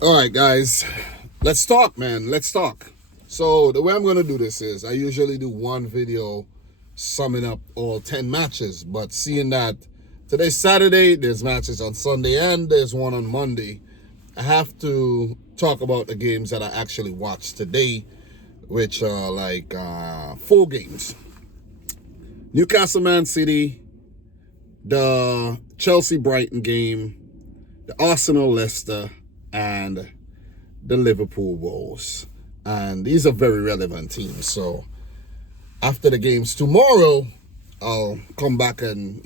All right, guys, let's talk, man. Let's talk. So the way I'm going to do this is I usually do one video summing up all 10 matches, but seeing that today's Saturday, there's matches on Sunday and there's one on Monday, I have to talk about the games that I actually watched today, which are like 4 games. Newcastle Man City, the Chelsea Brighton game, the Arsenal Leicester, and the Liverpool Wolves. And these are very relevant teams. So after the games tomorrow, I'll come back and,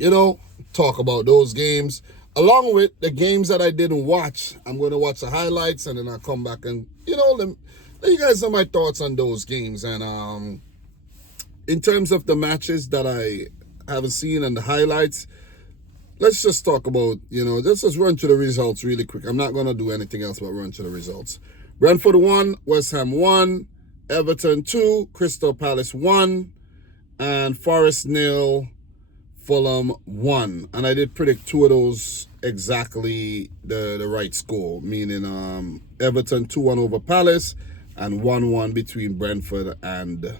talk about those games. Along with the games that I didn't watch, I'm going to watch the highlights and then I'll come back and, let you guys know my thoughts on those games. And in terms of the matches that I haven't seen and the highlights, let's just talk about, let's just run through the results really quick. I'm not going to do anything else but run through the results. Brentford 1, West Ham 1, Everton 2, Crystal Palace 1, and Forest 0, Fulham 1. And I did predict 2 of those exactly the right score, meaning Everton 2-1 over Palace and 1-1 between Brentford and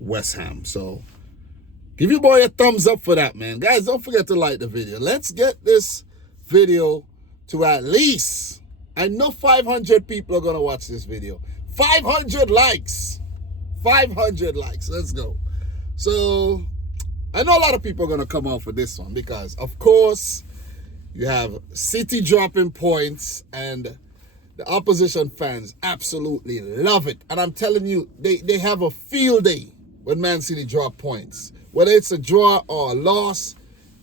West Ham. So give your boy a thumbs up for that, man. Guys, don't forget to like the video. Let's get this video to at least, I know 500 people are going to watch this video. 500 likes. 500 likes. Let's go. So I know a lot of people are going to come out for this one because, of course, you have City dropping points and the opposition fans absolutely love it. And I'm telling you, they have a field day when Man City drop points. Whether it's a draw or a loss,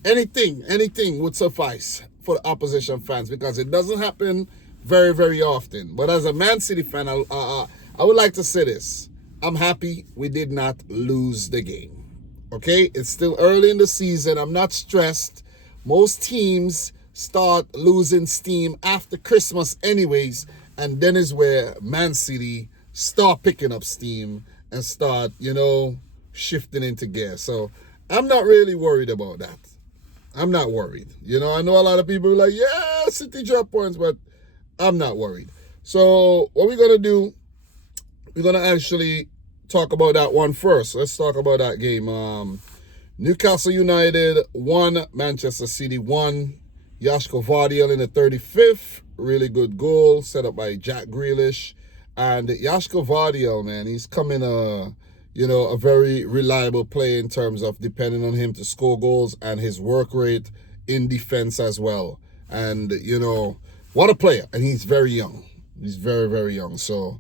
anything would suffice for the opposition fans because it doesn't happen very, very often. But as a Man City fan, I would like to say this. I'm happy we did not lose the game. Okay? It's still early in the season. I'm not stressed. Most teams start losing steam after Christmas anyways, and then is where Man City start picking up steam and start, shifting into gear. So I'm not really worried about that. I'm not worried. I know a lot of people are like, yeah, City drop points, but I'm not worried. So what we're going to do, we're going to actually talk about that one first. Let's talk about that game. Newcastle United 1, Manchester City 1. Joshko Vardiel in the 35th. Really good goal set up by Jack Grealish. And Joshko Vardiel, man, he's coming a very reliable player in terms of depending on him to score goals and his work rate in defense as well. And, what a player. And he's very young. He's very, very young. So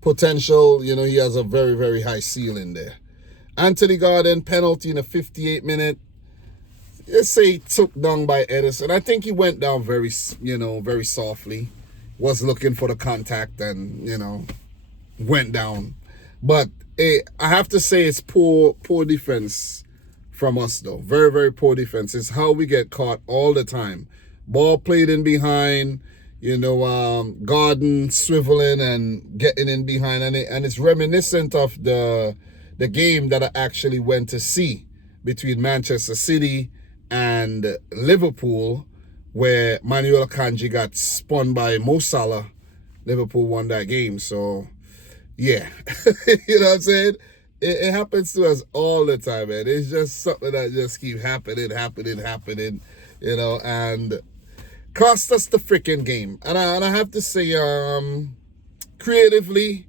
potential, he has a very, very high ceiling there. Anthony Gordon, penalty in the 58th minute. Let's say took down by Edison. I think he went down very softly. Was looking for the contact and, went down. But I have to say it's poor defense from us, though. Very, very poor defense. It's how we get caught all the time. Ball played in behind, Gordon swiveling and getting in behind. And it's reminiscent of the game that I actually went to see between Manchester City and Liverpool, where Manuel Akanji got spun by Mo Salah. Liverpool won that game. So yeah, you know what I'm saying? It happens to us all the time, man. It's just something that just keeps happening, and cost us the freaking game. And I have to say, creatively,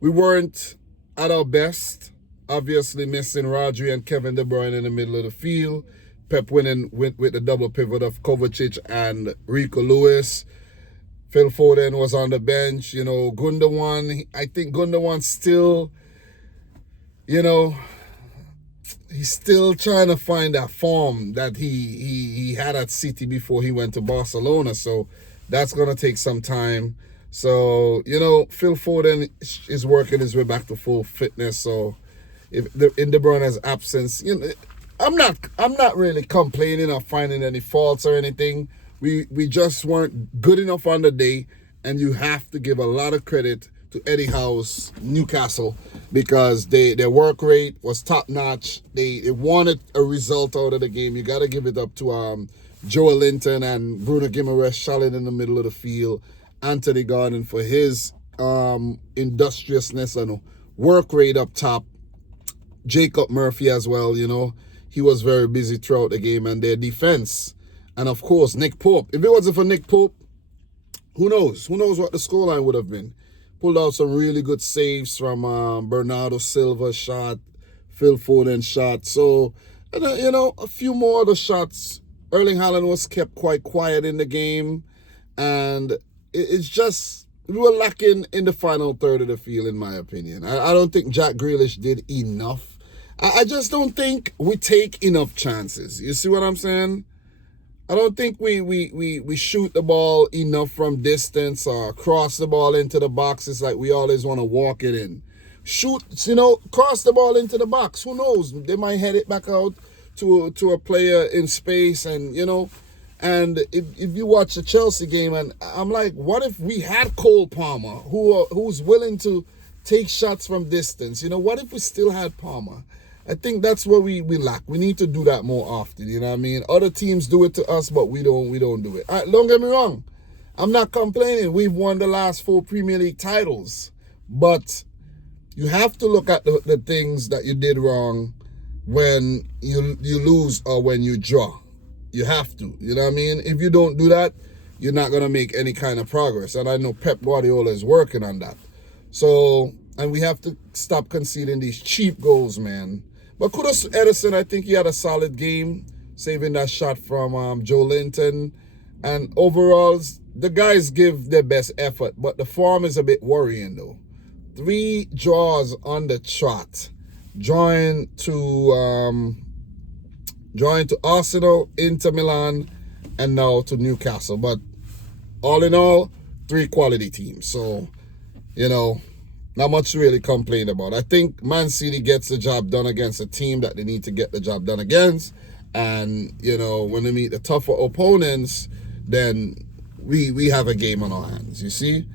we weren't at our best. Obviously missing Rodri and Kevin De Bruyne in the middle of the field. Pep winning with the double pivot of Kovacic and Rico Lewis. Phil Foden was on the bench. Gundogan, I think Gundogan still, he's still trying to find that form that he had at City before he went to Barcelona. So that's going to take some time. So, Phil Foden is working his way back to full fitness. So in De Bruyne's absence, I'm not really complaining or finding any faults or anything. We just weren't good enough on the day, and you have to give a lot of credit to Eddie Howe's Newcastle because their work rate was top notch. They wanted a result out of the game. You got to give it up to Joel Linton and Bruno Guimaraes shot in the middle of the field. Anthony Gordon for his industriousness and work rate up top. Jacob Murphy as well, he was very busy throughout the game, and their defense. And of course, Nick Pope. If it wasn't for Nick Pope, who knows? Who knows what the scoreline would have been? Pulled out some really good saves from Bernardo Silva's shot, Phil Foden's shot. So, a few more of the shots. Erling Haaland was kept quite quiet in the game. And it's just, we were lacking in the final third of the field, in my opinion. I don't think Jack Grealish did enough. I just don't think we take enough chances. You see what I'm saying? I don't think we shoot the ball enough from distance or cross the ball into the box. It's like we always want to walk it in. Shoot, cross the ball into the box. Who knows? They might head it back out to a player in space, and and if you watch the Chelsea game, and I'm like, what if we had Cole Palmer, who's willing to take shots from distance? What if we still had Palmer? I think that's what we lack. We need to do that more often, you know what I mean? Other teams do it to us, but we don't do it. Don't get me wrong. I'm not complaining. We've won the last 4 Premier League titles. But you have to look at the things that you did wrong when you lose or when you draw. You have to, you know what I mean? If you don't do that, you're not going to make any kind of progress. And I know Pep Guardiola is working on that. So, and we have to stop conceding these cheap goals, man. But kudos to Edison. I think he had a solid game, saving that shot from Joe Linton. And overall, the guys give their best effort, but the form is a bit worrying, though. 3 draws on the trot. Drawing to Arsenal, Inter Milan, and now to Newcastle. But all in all, 3 quality teams. So, not much to really complain about. I think Man City gets the job done against a team that they need to get the job done against. And, when they meet the tougher opponents, then we have a game on our hands, you see?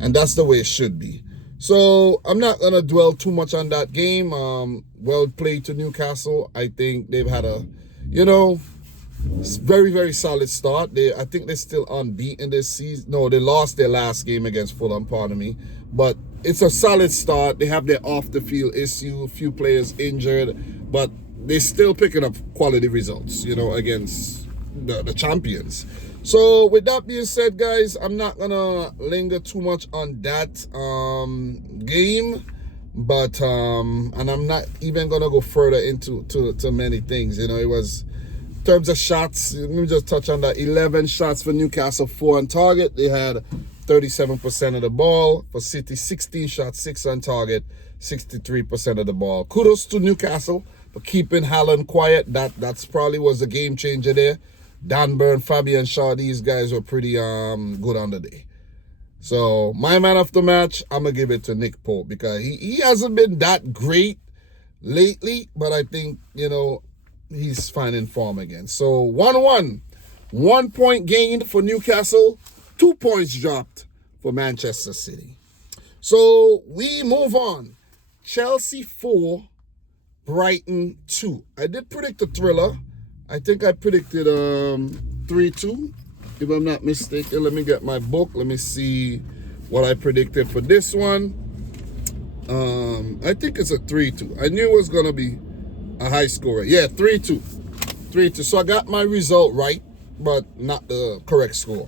And that's the way it should be. So I'm not going to dwell too much on that game. Well played to Newcastle. I think they've had a, very, very solid start. I think they're still unbeaten this season. No, they lost their last game against Fulham, pardon me. But it's a solid start. They have their off-the-field issue, a few players injured, but they're still picking up quality results, against the champions. So with that being said, guys, I'm not going to linger too much on that game, but and I'm not even going to go further into many things. It was, in terms of shots, let me just touch on that. 11 shots for Newcastle, 4 on target. They had 37% of the ball. For City, 16 shots, 6 on target, 63% of the ball. Kudos to Newcastle for keeping Haaland quiet. That's probably was the game changer there. Dan Burn, Fabian Shaw, these guys were pretty good on the day. So my man of the match, I'm going to give it to Nick Pope, because he hasn't been that great lately, but I think, he's finding form again. So 1-1. 1 point gained for Newcastle. 2 points dropped for Manchester City. So we move on. Chelsea 4, Brighton 2. I did predict a thriller. I think I predicted 3-2, if I'm not mistaken. Let me get my book. Let me see what I predicted for this one. I think it's a 3-2. I knew it was going to be a high scorer. Yeah, 3-2. 3-2. So I got my result right, but not the correct score.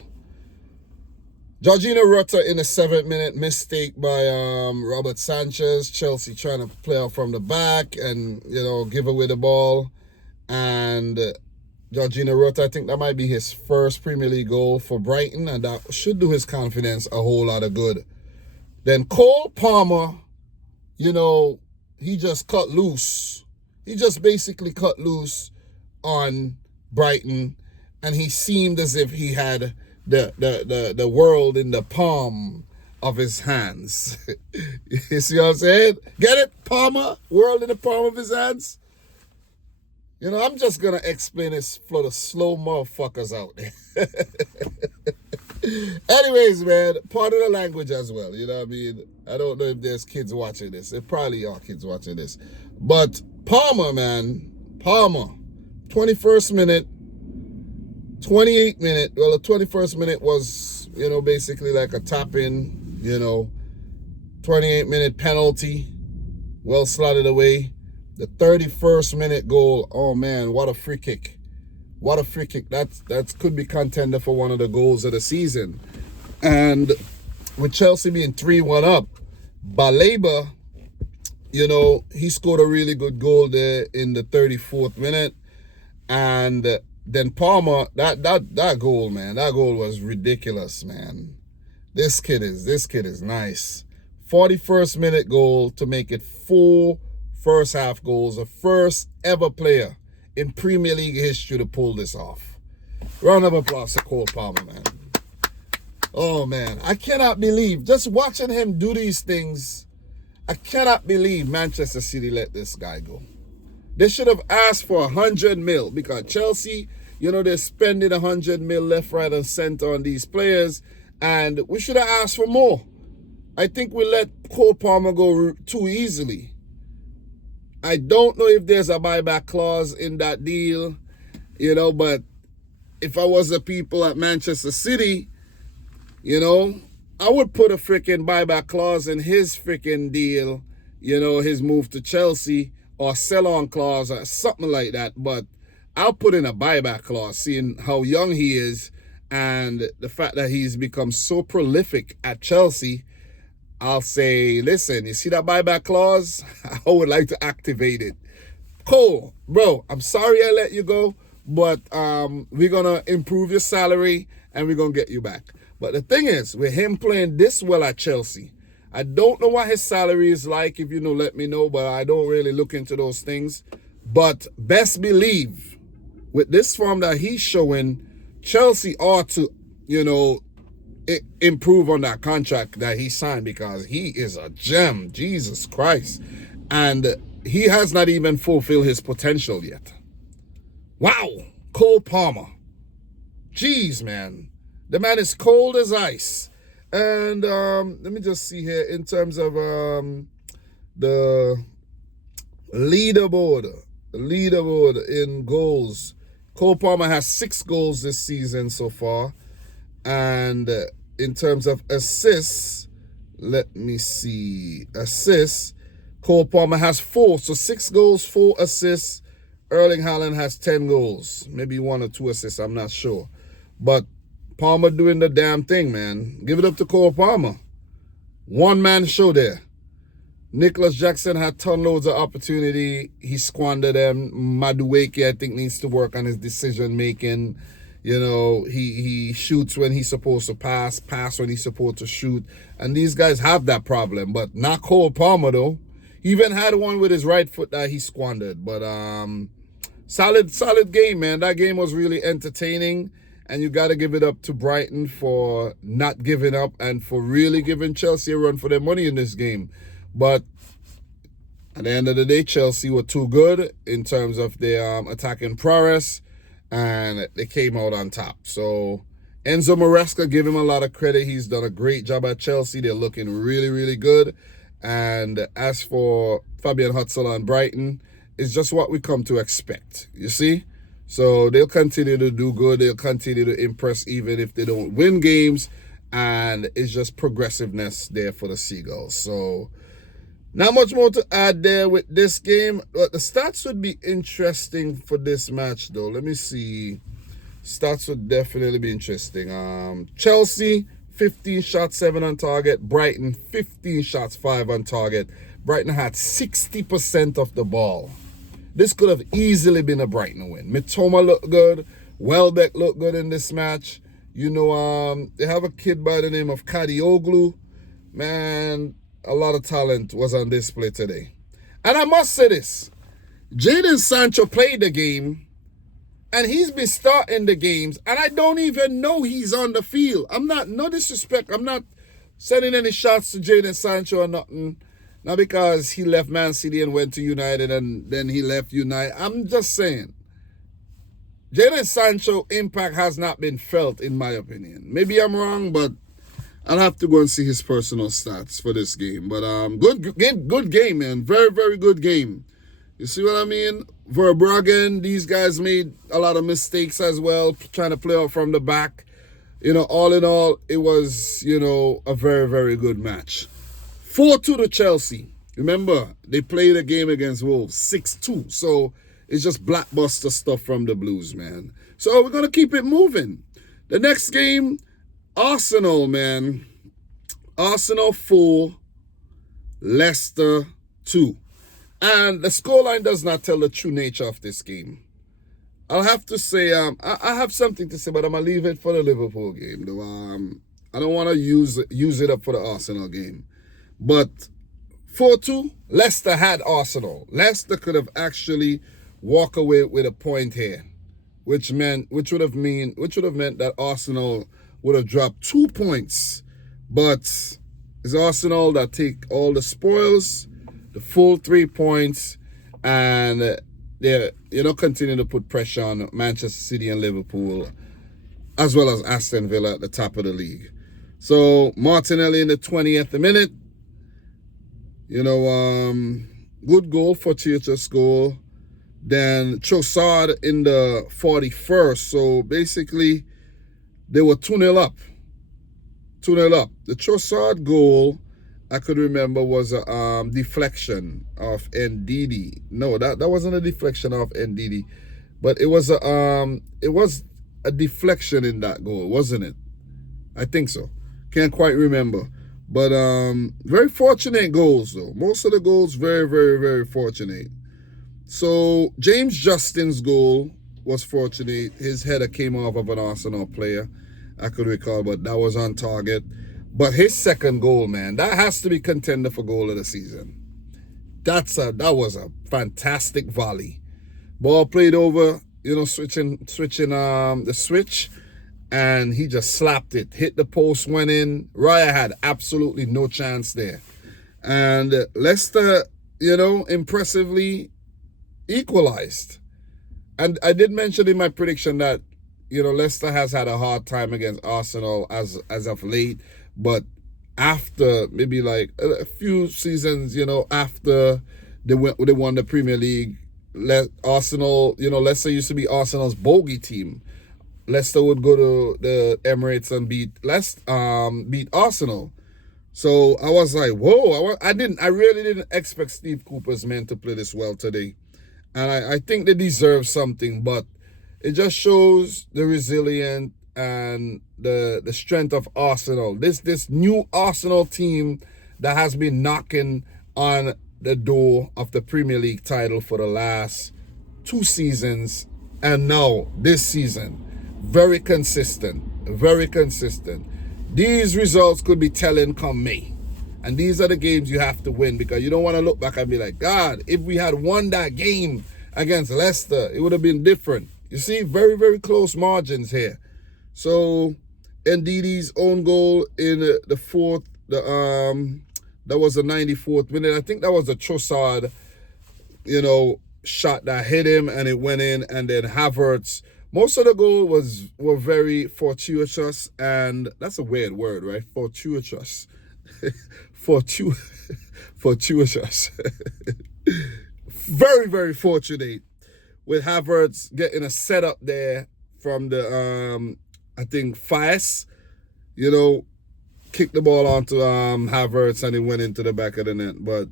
Georgina Rutter in the 7th minute, mistake by Robert Sanchez. Chelsea trying to play out from the back and, give away the ball. And Georgina Rutter, I think that might be his first Premier League goal for Brighton, and that should do his confidence a whole lot of good. Then Cole Palmer, he just cut loose. He just basically cut loose on Brighton, and he seemed as if he had the world in the palm of his hands. You see what I'm saying? Get it, Palmer? World in the palm of his hands? I'm just going to explain this for the slow motherfuckers out there. Anyways, man, part of the language as well. You know what I mean? I don't know if there's kids watching this. There probably are kids watching this. But Palmer, man, 21st minute, 28th minute, well, the 21st minute was, basically like a tap-in, 28th-minute penalty, well slotted away. The 31st minute goal, oh man, what a free kick. What a free kick. That could be contender for one of the goals of the season. And with Chelsea being 3-1 up, Baleba, he scored a really good goal there in the 34th minute. And then Palmer, that goal, man, that goal was ridiculous, man. This kid is nice. 41st minute goal to make it 4 first half goals. The first ever player in Premier League history to pull this off. Round of applause to Cole Palmer, man. Oh, man. I cannot believe, just watching him do these things, I cannot believe Manchester City let this guy go. They should have asked for 100 mil because Chelsea, they're spending 100 mil left, right, and center on these players, and we should have asked for more. I think we let Cole Palmer go too easily. I don't know if there's a buyback clause in that deal, but if I was the people at Manchester City, I would put a freaking buyback clause in his freaking deal, his move to Chelsea, or sell-on clause or something like that. But I'll put in a buyback clause, seeing how young he is and the fact that he's become so prolific at Chelsea. I'll say, listen, you see that buyback clause? I would like to activate it. Cole, bro, I'm sorry I let you go, but we're going to improve your salary and we're going to get you back. But the thing is, with him playing this well at Chelsea, I don't know what his salary is like. If you know, let me know, but I don't really look into those things. But best believe, with this form that he's showing, Chelsea ought to, improve on that contract that he signed because he is a gem. Jesus Christ. And he has not even fulfilled his potential yet. Wow. Cole Palmer. Jeez, man. The man is cold as ice. And let me just see here in terms of the leaderboard in goals. Cole Palmer has 6 goals this season so far. And in terms of assists, let me see. Assists, Cole Palmer has 4. So 6 goals, 4 assists. Erling Haaland has 10 goals. Maybe 1 or 2 assists, I'm not sure. But Palmer doing the damn thing, man. Give it up to Cole Palmer. One-man show there. Nicholas Jackson had ton loads of opportunity. He squandered them. Madueke, I think, needs to work on his decision-making. He shoots when he's supposed to pass when he's supposed to shoot. And these guys have that problem. But not Cole Palmer, though. He even had one with his right foot that he squandered. But solid game, man. That game was really entertaining. And you got to give it up to Brighton for not giving up and for really giving Chelsea a run for their money in this game. But at the end of the day, Chelsea were too good in terms of their attacking prowess, and they came out on top. So Enzo Maresca, give him a lot of credit. He's done a great job at Chelsea. They're looking really, really good. And as for Fabian Hutzler and Brighton, it's just what we come to expect, you see? So they'll continue to do good. They'll continue to impress even if they don't win games. And it's just progressiveness there for the Seagulls. So not much more to add there with this game. But the stats would be interesting for this match, though. Let me see. Stats would definitely be interesting. Chelsea, 15 shots, 7 on target. Brighton, 15 shots, 5 on target. Brighton had 60% of the ball. This could have easily been a Brighton win. Mitoma looked good. Welbeck looked good in this match. They have a kid by the name of Kadioglu. Man, a lot of talent was on display today. And I must say this. Jadon Sancho played the game, and he's been starting the games, and I don't even know he's on the field. No disrespect, I'm not sending any shots to Jadon Sancho or nothing. Not because he left Man City and went to United and then he left United. I'm just saying, Jadon Sancho impact has not been felt, in my opinion. Maybe I'm wrong, but I'll have to go and see his personal stats for this game. But good game, man. Very, very good game. You see what I mean? Verbruggen, these guys made a lot of mistakes as well, trying to play out from the back. All in all, it was, a very, very good match. 4-2 to Chelsea. Remember, they played a game against Wolves, 6-2. So it's just blockbuster stuff from the Blues, man. So we're going to keep it moving. The next game, Arsenal, man. Arsenal 4, Leicester 2. And the scoreline does not tell the true nature of this game. I'll have to say, I have something to say, but I'm going to leave it for the Liverpool game. Though. I don't want to use it up for the Arsenal game. But 4-2, Leicester had Arsenal. Leicester could have actually walked away with a point here, which would have meant that Arsenal would have dropped 2 points. But it's Arsenal that take all the spoils, the full 3 points, and they're continue to put pressure on Manchester City and Liverpool, as well as Aston Villa at the top of the league. So Martinelli in the 20th minute, good goal, fortuitous goal. Then Trossard in the 41st. So basically, they were 2-0 up. 2-0 up. The Trossard goal, I could remember, was a deflection of Ndidi. No, that wasn't a deflection of Ndidi, but it was a deflection in that goal, wasn't it? I think so. Can't quite remember. But very fortunate goals, though. Most of the goals, very, very, very fortunate. So James Justin's goal was fortunate. His header came off of an Arsenal player, I could recall, but that was on target. But his second goal, man, that has to be contender for goal of the season. That was a fantastic volley. Ball played over, switching the switch, and he just slapped it. Hit the post, went in. Raya had absolutely no chance there. And Leicester, impressively equalized. And I did mention in my prediction that, Leicester has had a hard time against Arsenal as of late. But after maybe like a few seasons, after they won the Premier League, Arsenal, Leicester used to be Arsenal's bogey team. Leicester would go to the Emirates and beat Arsenal. So I was like, whoa! I really didn't expect Steve Cooper's men to play this well today, and I think they deserve something. But it just shows the resilience and the strength of Arsenal. This new Arsenal team that has been knocking on the door of the Premier League title for the last 2 seasons, and now this season. Very consistent. Very consistent. These results could be telling come May. And these are the games you have to win, because you don't want to look back and be like, God, if we had won that game against Leicester, it would have been different. You see, very, very close margins here. So Ndidi's own goal in the fourth, that was the 94th minute. I think that was a Trossard, shot that hit him and it went in, and then Havertz. Most of the goal were very fortuitous, and that's a weird word, right? Fortuitous. Fortuitous. Very, very fortunate, with Havertz getting a setup there from the, I think, Fies, kicked the ball onto Havertz, and it went into the back of the net. But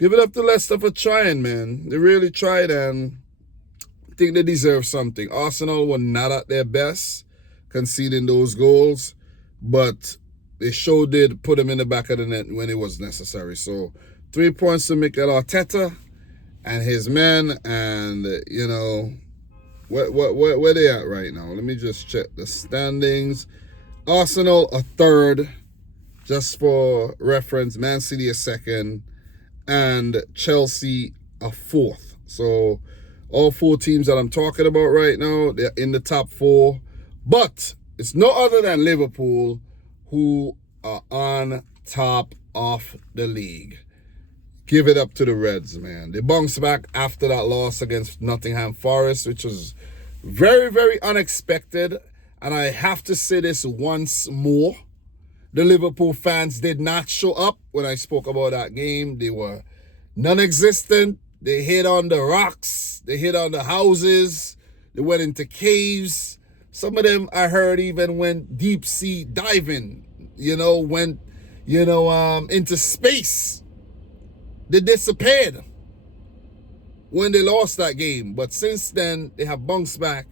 give it up to Leicester for trying, man. They really tried, and I think they deserve something. Arsenal were not at their best conceding those goals, but they sure did put them in the back of the net when it was necessary. So 3 points to Mikel Arteta and his men, and where they at right now? Let me just check the standings. Arsenal are third, just for reference. Man City is second, and Chelsea are fourth. So all 4 teams that I'm talking about right now, they're in the top 4. But it's no other than Liverpool, who are on top of the league. Give it up to the Reds, man. They bounced back after that loss against Nottingham Forest, which was very, very unexpected. And I have to say this once more. The Liverpool fans did not show up when I spoke about that game. They were non-existent. They hid on the rocks. They hid on the houses. They went into caves. Some of them, I heard, even went deep sea diving. Went, into space. They disappeared when they lost that game. But since then, they have bounced back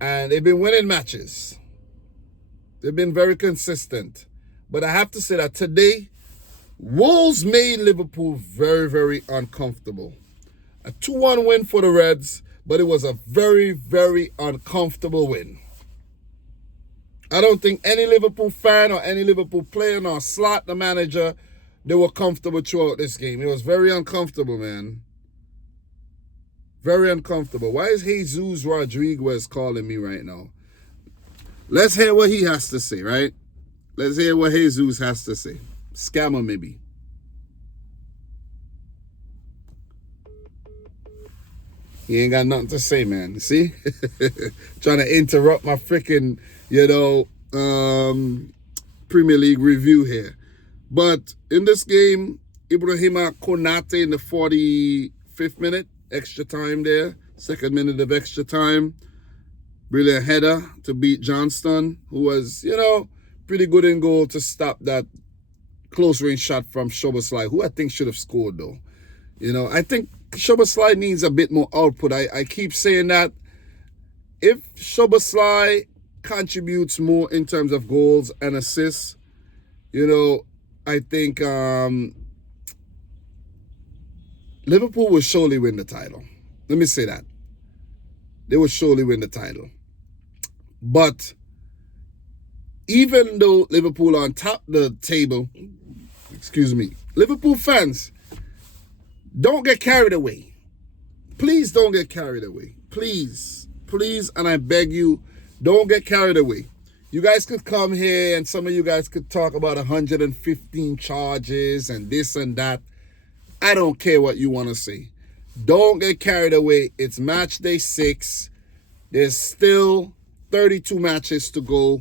and they've been winning matches. They've been very consistent. But I have to say that today, Wolves made Liverpool very, very uncomfortable. A 2-1 win for the Reds, but it was a very, very uncomfortable win. I don't think any Liverpool fan or any Liverpool player nor Slot, the manager, they were comfortable throughout this game. It was very uncomfortable, man. Very uncomfortable. Why is Jesus Rodriguez calling me right now? Let's hear what he has to say, right? Let's hear what Jesus has to say. Scammer, maybe. He ain't got nothing to say, man. See? Trying to interrupt my freaking, Premier League review here. But in this game, Ibrahima Konate in the 45th minute, extra time there. Second minute of extra time. Brilliant header to beat Johnston, who was, pretty good in goal to stop that close range shot from Szoboszlai, who I think should have scored though. I think Szoboszlai needs a bit more output. I keep saying that if Szoboszlai contributes more in terms of goals and assists, I think Liverpool will surely win the title. Let me say that. They will surely win the title. But even though Liverpool are on top of the table, Liverpool fans, don't get carried away. Please don't get carried away. Please, and I beg you, don't get carried away. You guys could come here and some of you guys could talk about 115 charges and this and that. I don't care what you want to say. Don't get carried away. It's match day 6. There's still 32 matches to go.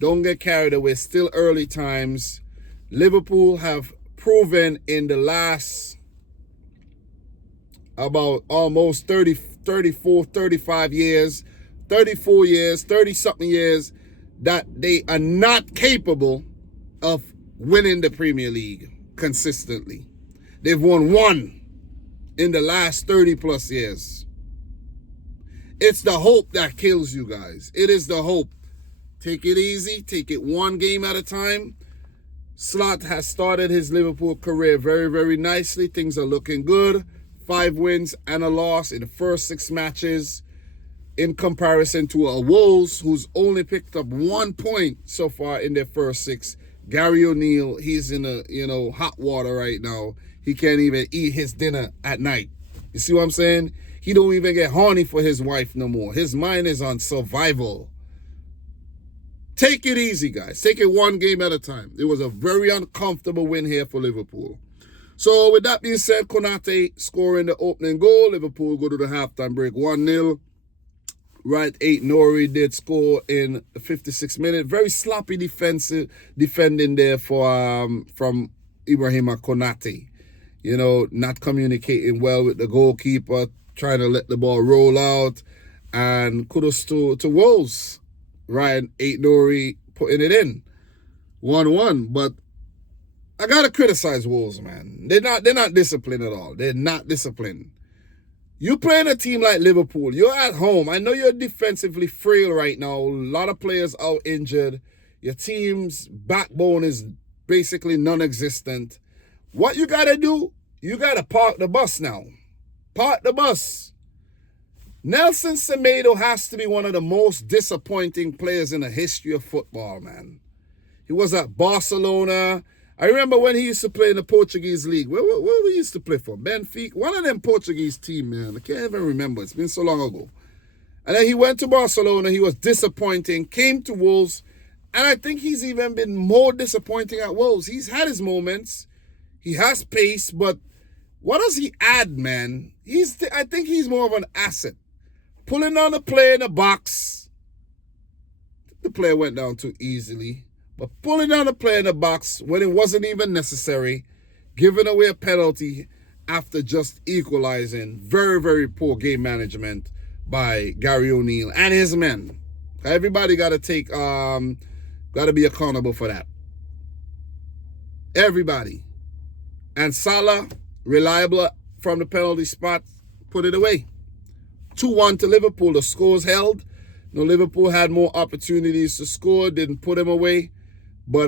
Don't get carried away. Still early times. Liverpool have proven in the last about almost 34 years, 30-something years, that they are not capable of winning the Premier League consistently. They've won one in the last 30-plus years. It's the hope that kills you guys. It is the hope. Take it easy. Take it one game at a time. Slot has started his Liverpool career very, very nicely. Things are looking good. 5 wins and a loss in the first 6 matches, in comparison to a Wolves who's only picked up 1 point so far in their first 6. Gary O'Neill, he's in hot water right now. He can't even eat his dinner at night. You see what I'm saying? He don't even get horny for his wife no more. His mind is on survival. Take it easy, guys. Take it one game at a time. It was a very uncomfortable win here for Liverpool. So with that being said, Konate scoring the opening goal. Liverpool go to the halftime break 1-0. Right 8 Nori did score in the 56th minute. Very sloppy defending there from Ibrahima Konate. Not communicating well with the goalkeeper, trying to let the ball roll out. And kudos to Wolves. Ryan 8 Nori putting it in. 1-1. But I gotta criticize Wolves, man. They're not disciplined at all. They're not disciplined. You playing a team like Liverpool. You're at home. I know you're defensively frail right now. A lot of players out injured. Your team's backbone is basically non-existent. What you gotta do, you gotta park the bus now. Park the bus. Nelson Semedo has to be one of the most disappointing players in the history of football, man. He was at Barcelona. I remember when he used to play in the Portuguese league. Where we used to play for? Benfica? One of them Portuguese team, man. I can't even remember. It's been so long ago. And then he went to Barcelona. He was disappointing. Came to Wolves. And I think he's even been more disappointing at Wolves. He's had his moments. He has pace. But what does he add, man? I think he's more of an asset. Pulling down the player in the box. The player went down too easily. But pulling down the player in the box when it wasn't even necessary, giving away a penalty, after just equalizing. Very, very poor game management by Gary O'Neill and his men. Everybody got to be accountable for that. Everybody. And Salah, reliable from the penalty spot, put it away. 2-1 to Liverpool. The scores held. No, Liverpool had more opportunities to score, didn't put them away. But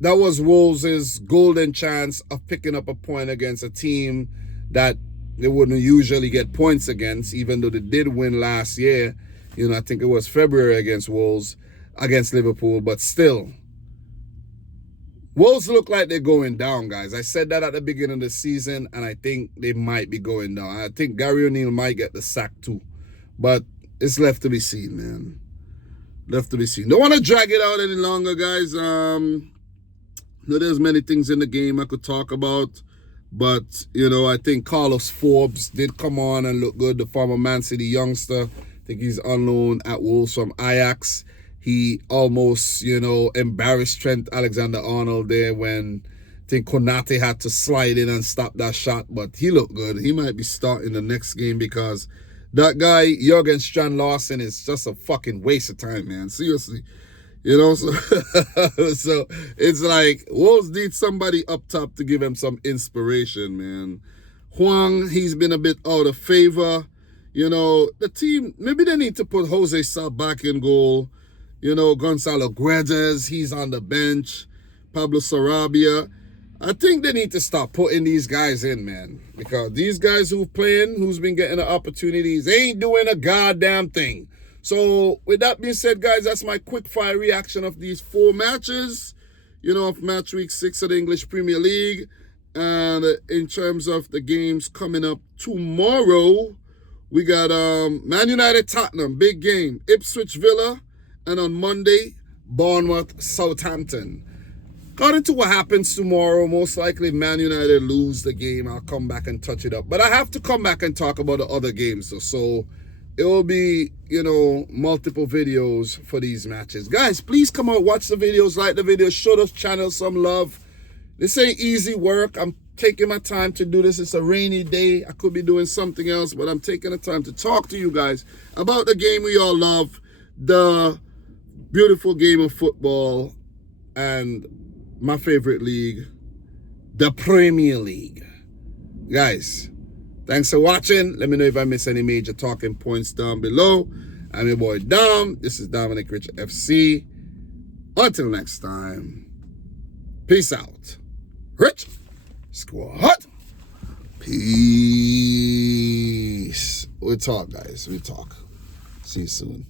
that was Wolves' golden chance of picking up a point against a team that they wouldn't usually get points against, even though they did win last year. You know, I think it was February against Liverpool, but still. Wolves look like they're going down, guys. I said that at the beginning of the season, and I think they might be going down. I think Gary O'Neill might get the sack too. But it's left to be seen, man. Left to be seen. Don't want to drag it out any longer, guys. There's many things in the game I could talk about. But, you know, I think Carlos Forbes did come on and look good. The former Man City youngster. I think he's on loan at Wolves from Ajax. He almost, you know, embarrassed Trent Alexander-Arnold there when I think Konate had to slide in and stop that shot. But he looked good. He might be starting the next game because that guy, Jürgen Strand-Larsen, is just a fucking waste of time, man. Seriously. You know, so, so it's like Wolves need somebody up top to give him some inspiration, man. Huang, he's been a bit out of favor. You know, the team, maybe they need to put Jose Sa back in goal. You know, Gonzalo Guedes, he's on the bench. Pablo Sarabia. I think they need to start putting these guys in, man. Because these guys who's been getting the opportunities, they ain't doing a goddamn thing. So, with that being said, guys, that's my quick fire reaction of these 4 matches. You know, of match week 6 of the English Premier League. And in terms of the games coming up tomorrow, we got Man United Tottenham, big game. Ipswich Villa. And on Monday, Bournemouth Southampton. According to what happens tomorrow, most likely Man United lose the game. I'll come back and touch it up. But I have to come back and talk about the other games. So it will be, you know, multiple videos for these matches. Guys, please come out, watch the videos, like the videos, show this channel some love. This ain't easy work. I'm taking my time to do this. It's a rainy day. I could be doing something else, but I'm taking the time to talk to you guys about the game we all love, the beautiful game of football, and my favorite league, the Premier League. Guys, thanks for watching. Let me know if I miss any major talking points down below. I'm your boy Dom. This is Dominic Rich FC. Until next time, peace out. Rich Squad. Peace. We talk, guys. We talk. See you soon.